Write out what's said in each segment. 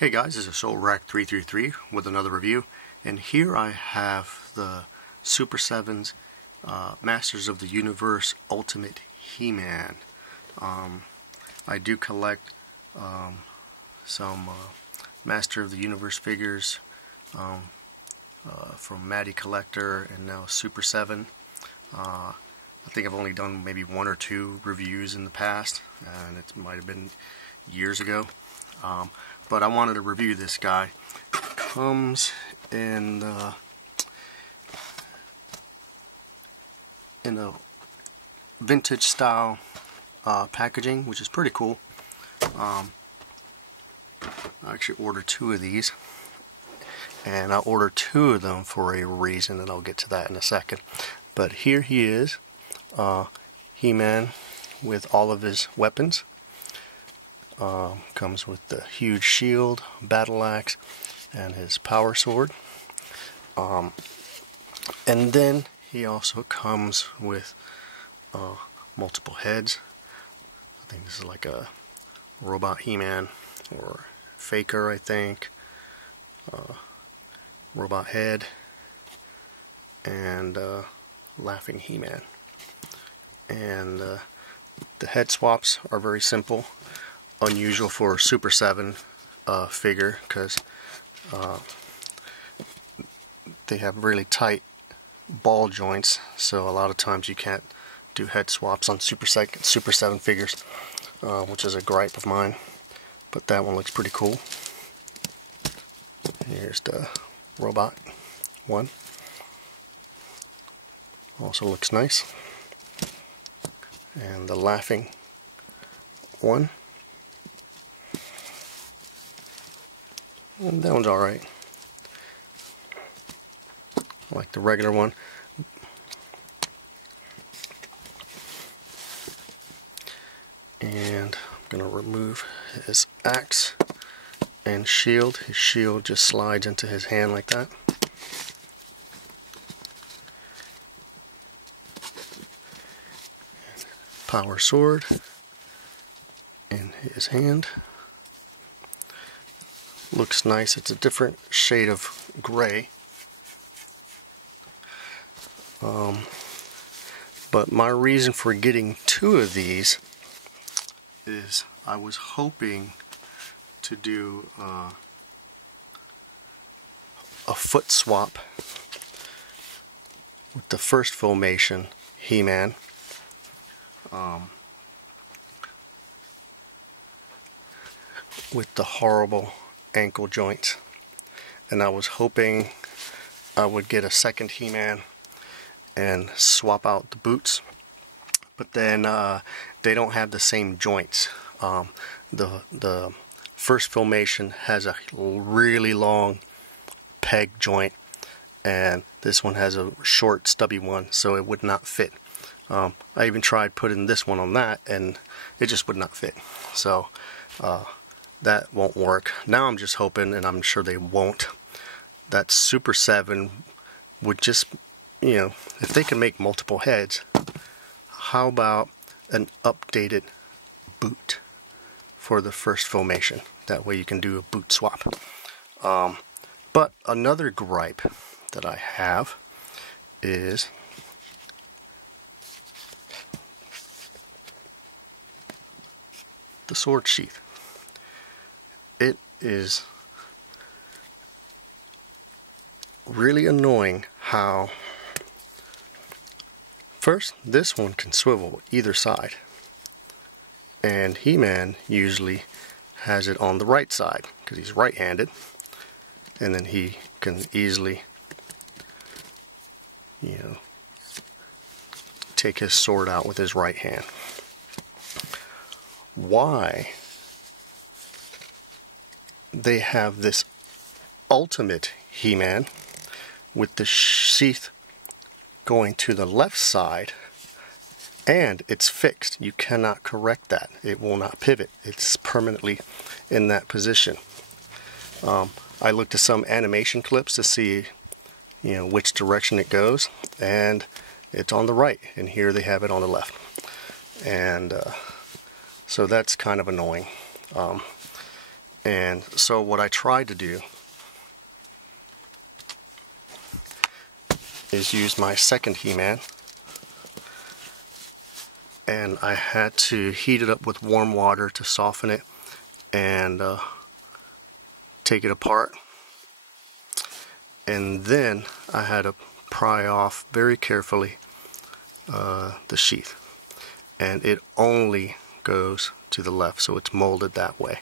Hey guys, this is SoulRack333 with another review, and here I have the Super 7's Masters of the Universe Ultimate He-Man. I do collect some Master of the Universe figures from Matty Collector and now Super 7. I think I've only done maybe one or two reviews in the past, and it might have been years ago. But I wanted to review this guy. Comes in a vintage style packaging, which is pretty cool. I actually ordered two of these, and I ordered two of them for a reason, and I'll get to that in a second. But here he is, He-Man with all of his weapons. Comes with the huge shield, battle axe, and his power sword. And then he also comes with multiple heads. I think this is like a robot He-Man or Faker, I think. Robot head and laughing He-Man. And the head swaps are very simple. Unusual for a Super 7 figure, because they have really tight ball joints, so a lot of times you can't do head swaps on Super 7 figures, which is a gripe of mine. But that one looks pretty cool. Here's the robot one. Also looks nice. And the laughing one. And that one's alright. Like the regular one. And I'm going to remove his axe and shield. His shield just slides into his hand like that. Power sword in his hand. Looks nice. It's a different shade of gray. But my reason for getting two of these is I was hoping to do a foot swap with the first Filmation He-Man. With the horrible ankle joints, and I was hoping I would get a second He-Man and swap out the boots, but then they don't have the same joints. The first Filmation has a really long peg joint, and this one has a short stubby one, so it would not fit. I even tried putting this one on that, and it just would not fit. So that won't work. Now I'm just hoping, and I'm sure they won't, that Super 7 would just, you know, if they can make multiple heads, how about an updated boot for the first Filmation? That way you can do a boot swap. But another gripe that I have is the sword sheath. It is really annoying how, first, this one can swivel either side, and He-Man usually has it on the right side because he's right-handed, and then he can easily, you know, take his sword out with his right hand. Why they have this ultimate He-Man with the sheath going to the left side, and it's fixed. You cannot correct that. It will not pivot. It's permanently in that position. I looked at some animation clips to see, you know, which direction it goes, and it's on the right, and here they have it on the left. And so that's kind of annoying. And so what I tried to do is use my second He-Man, and I had to heat it up with warm water to soften it and take it apart. And then I had to pry off very carefully the sheath, and it only goes to the left, so it's molded that way.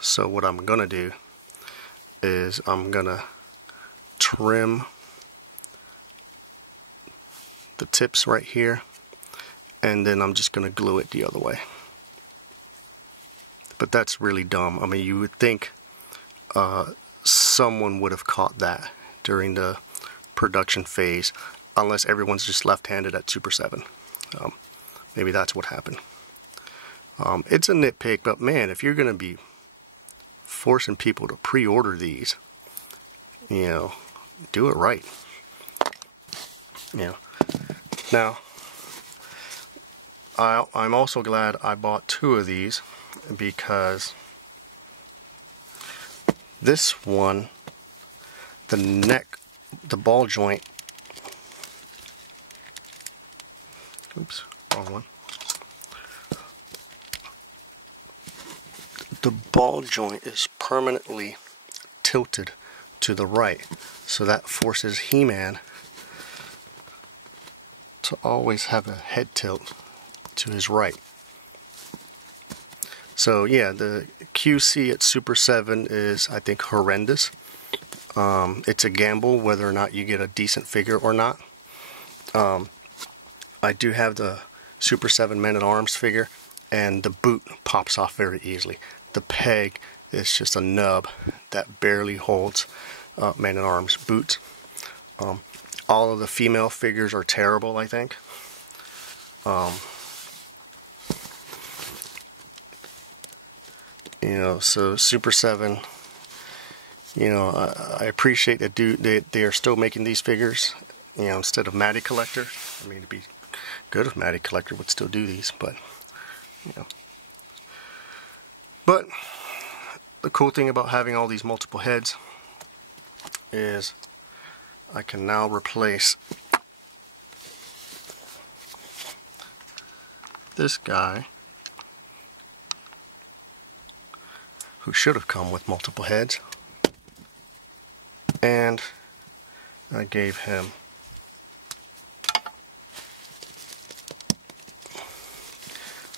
So what I'm gonna do is I'm gonna trim the tips right here, and then I'm just gonna glue it the other way. But that's really dumb. I mean, you would think someone would have caught that during the production phase, unless everyone's just left-handed at Super 7. Maybe that's what happened. It's a nitpick, but man, if you're gonna be forcing people to pre-order these, you know, do it right. You know. Now, I'm also glad I bought 2 of these, because this one, the neck, the ball joint, oops, wrong one. The ball joint is permanently tilted to the right, so that forces He-Man to always have a head tilt to his right. So yeah, the QC at Super 7 is, I think, horrendous. It's a gamble whether or not you get a decent figure or not. I do have the Super 7 Man-at-Arms figure, and the boot pops off very easily. The peg is just a nub that barely holds Man-at-Arms boots. All of the female figures are terrible, I think. You know, so Super 7, you know, I appreciate that they are still making these figures, you know, instead of Matty Collector. I mean, it'd be good if Matty Collector would still do these, but, you know. But the cool thing about having all these multiple heads is I can now replace this guy, who should have come with multiple heads, and I gave him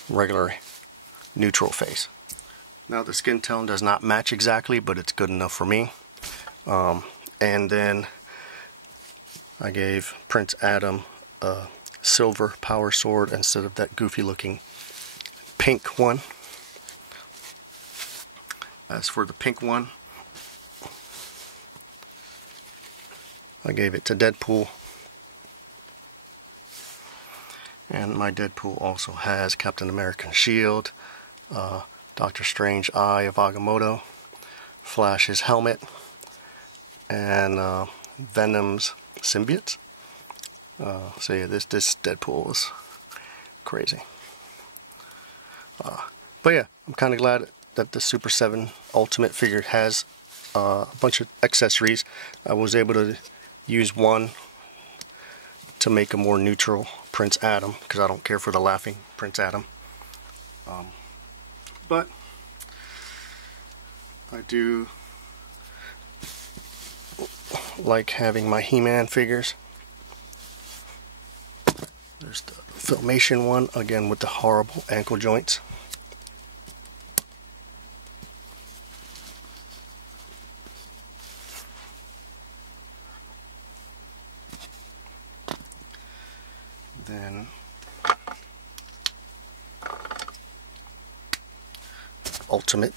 regular neutral face. Now the skin tone does not match exactly, but it's good enough for me. And then I gave Prince Adam a silver power sword instead of that goofy looking pink one. As for the pink one, I gave it to Deadpool. And my Deadpool also has Captain America's shield, Doctor Strange Eye of Agamotto, Flash's helmet, and Venom's symbiote. So yeah, this Deadpool is crazy. But yeah, I'm kind of glad that the Super 7 Ultimate figure has a bunch of accessories. I was able to use one to make a more neutral Prince Adam, because I don't care for the laughing Prince Adam. But I do like having my He-Man figures. There's the Filmation one, again with the horrible ankle joints. Then Ultimate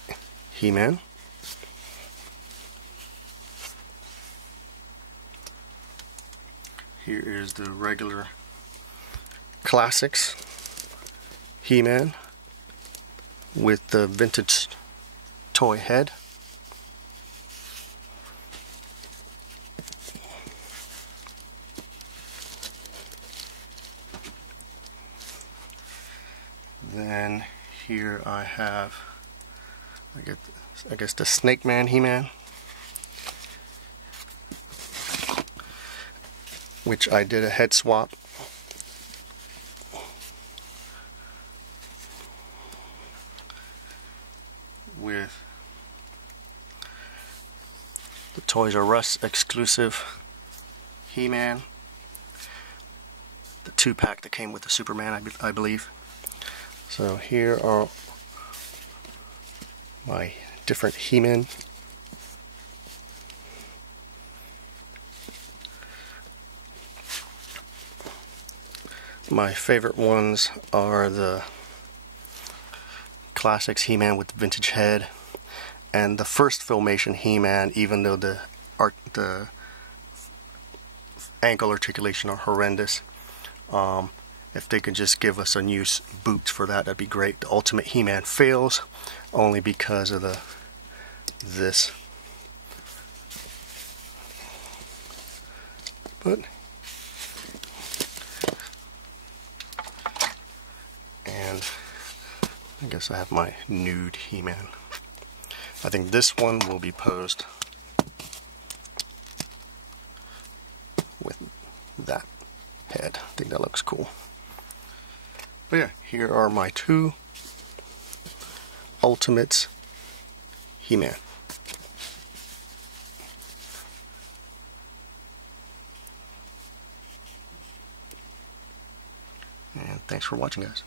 He-Man. Here is the regular Classics He-Man with the vintage toy head. Then here I have I guess the Snake Man He-Man, which I did a head swap. With the Toys R Us exclusive He-Man, the 2-pack that came with the Superman, I believe. So here are my different He-Men. My favorite ones are the Classics He-Man with the vintage head, and the first Filmation He-Man, even though the ankle articulation are horrendous. If they could just give us a new boot for that, that'd be great. The Ultimate He-Man fails only because of this. But and I guess I have my nude He-Man. I think this one will be posed with that head. I think that looks cool. But yeah, here are my 2 Ultimates He-Man. And thanks for watching, guys.